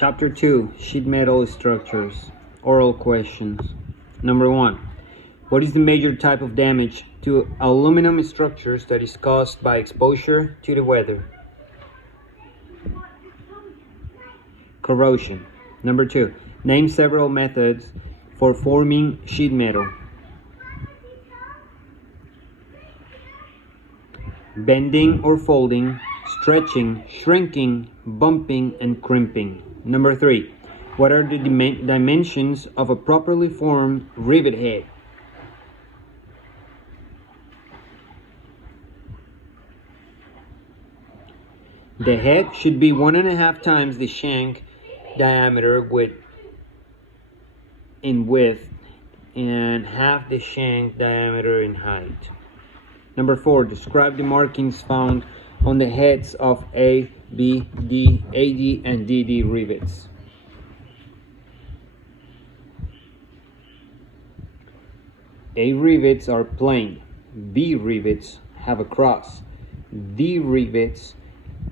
Chapter 2, Sheet Metal Structures. Oral questions. Number 1. What is the major type of damage to aluminum structures that is caused by exposure to the weather? Corrosion. Number 2. Name several methods for forming sheet metal. Bending or folding, stretching, shrinking, bumping, and crimping. Number 3. What are the dimensions of a properly formed rivet head? The head should be 1.5 times the shank diameter in width and half the shank diameter in height. Number 4. Describe the markings found on the heads of A, B, D, AD, and DD rivets. A rivets are plain. B rivets have a cross. D rivets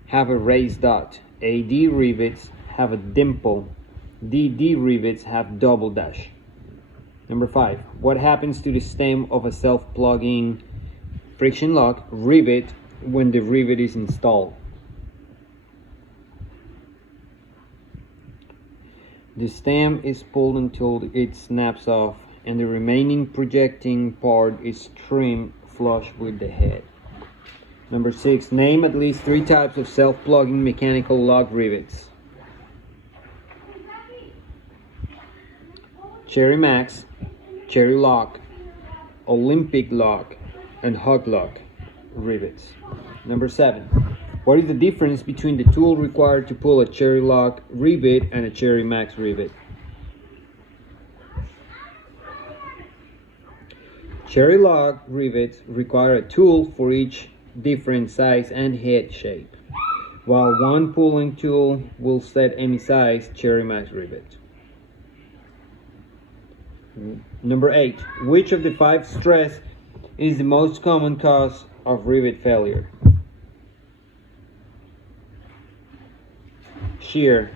have a raised dot. AD rivets have a dimple. DD rivets have double dash. Number 5. What happens to the stem of a self-plugging friction lock rivet when the rivet is installed? The stem is pulled until it snaps off and the remaining projecting part is trimmed flush with the head. Number 6. Name at least 3 types of self-plugging mechanical lock rivets. Cherry Max, Cherry Lock, Olympic Lock, and Hog Lock rivets. Number 7. What is the difference between the tool required to pull a Cherry Lock rivet and a Cherry Max rivet? Cherry Lock rivets require a tool for each different size and head shape, while one pulling tool will set any size Cherry Max rivet. Number 8. Which of the 5 stress is the most common cause of rivet failure? Shear.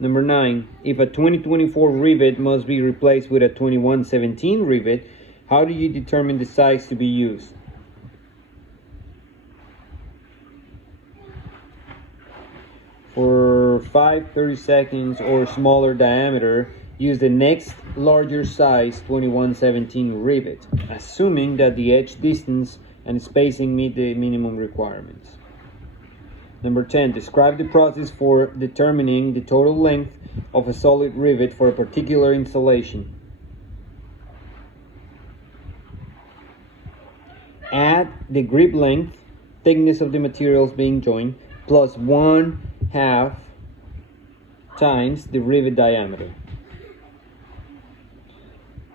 Number 9. If a 2024 rivet must be replaced with a 2117 rivet, how do you determine the size to be used? For 5 30-seconds or smaller diameter, use the next larger size 2117 rivet, assuming that the edge distance and spacing meet the minimum requirements. Number 10. Describe the process for determining the total length of a solid rivet for a particular installation. Add the grip length, thickness of the materials being joined, plus 1/2 times the rivet diameter.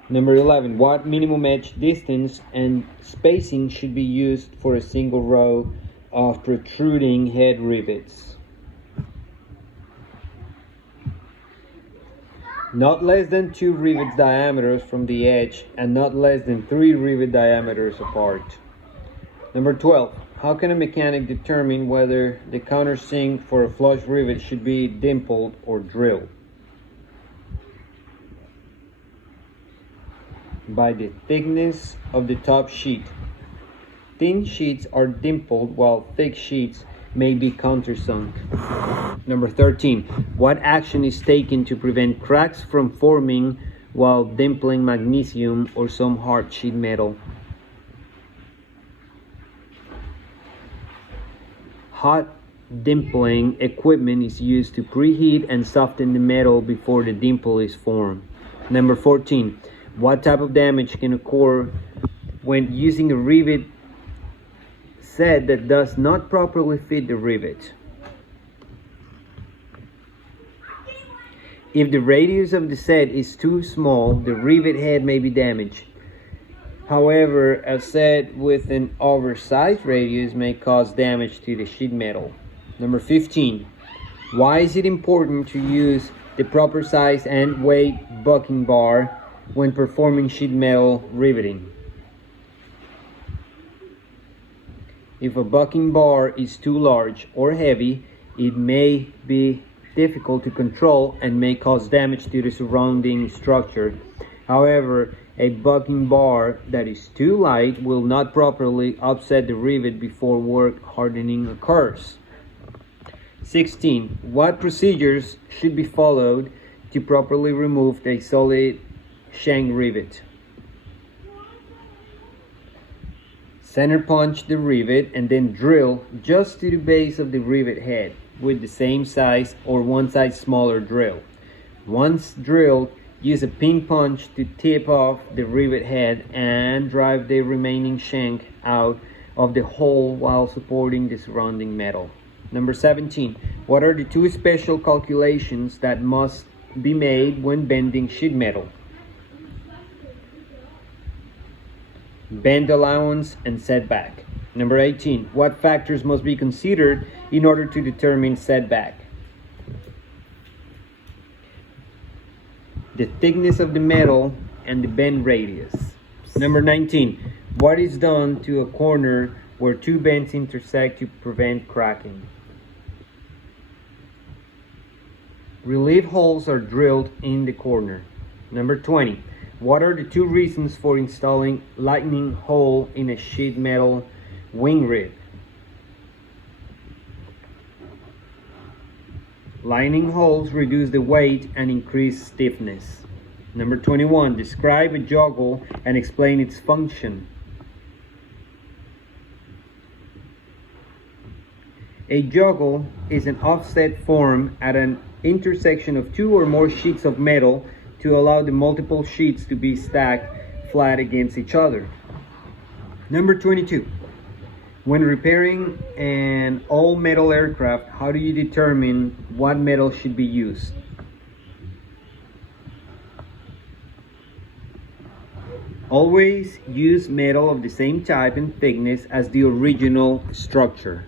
Number 11. What minimum edge distance and spacing should be used for a single row of protruding head rivets? Not less than 2 rivet diameters from the edge and not less than 3 rivet diameters apart. Number 12. How can a mechanic determine whether the countersink for a flush rivet should be dimpled or drilled? By the thickness of the top sheet. Thin sheets are dimpled while thick sheets may be countersunk. Number 13. What action is taken to prevent cracks from forming while dimpling magnesium or some hard sheet metal? Hot dimpling equipment is used to preheat and soften the metal before the dimple is formed. Number 14. What type of damage can occur when using a rivet set that does not properly fit the rivet? If the radius of the set is too small, the rivet head may be damaged. However, a set with an oversized radius may cause damage to the sheet metal. Number 15. Why is it important to use the proper size and weight bucking bar when performing sheet metal riveting? If a bucking bar is too large or heavy, it may be difficult to control and may cause damage to the surrounding structure. However, a bucking bar that is too light will not properly offset the rivet before work hardening occurs. 16. What procedures should be followed to properly remove a solid shank rivet? Center punch the rivet and then drill just to the base of the rivet head with the same size or one size smaller drill. Once drilled, use a pin punch to tip off the rivet head and drive the remaining shank out of the hole while supporting the surrounding metal. Number 17. What are the two special calculations that must be made when bending sheet metal? Bend allowance and setback. Number 18. What factors must be considered in order to determine setback? The thickness of the metal and the bend radius. Number 19. What is done to a corner where two bends intersect to prevent cracking? Relief holes are drilled in the corner. Number 20. What are the two reasons for installing lightning hole in a sheet metal wing rib? Lightning holes reduce the weight and increase stiffness. Number 21. Describe a joggle and explain its function. A joggle is an offset form at an intersection of two or more sheets of metal to allow the multiple sheets to be stacked flat against each other. Number 22. When repairing an all-metal aircraft, how do you determine what metal should be used? Always use metal of the same type and thickness as the original structure.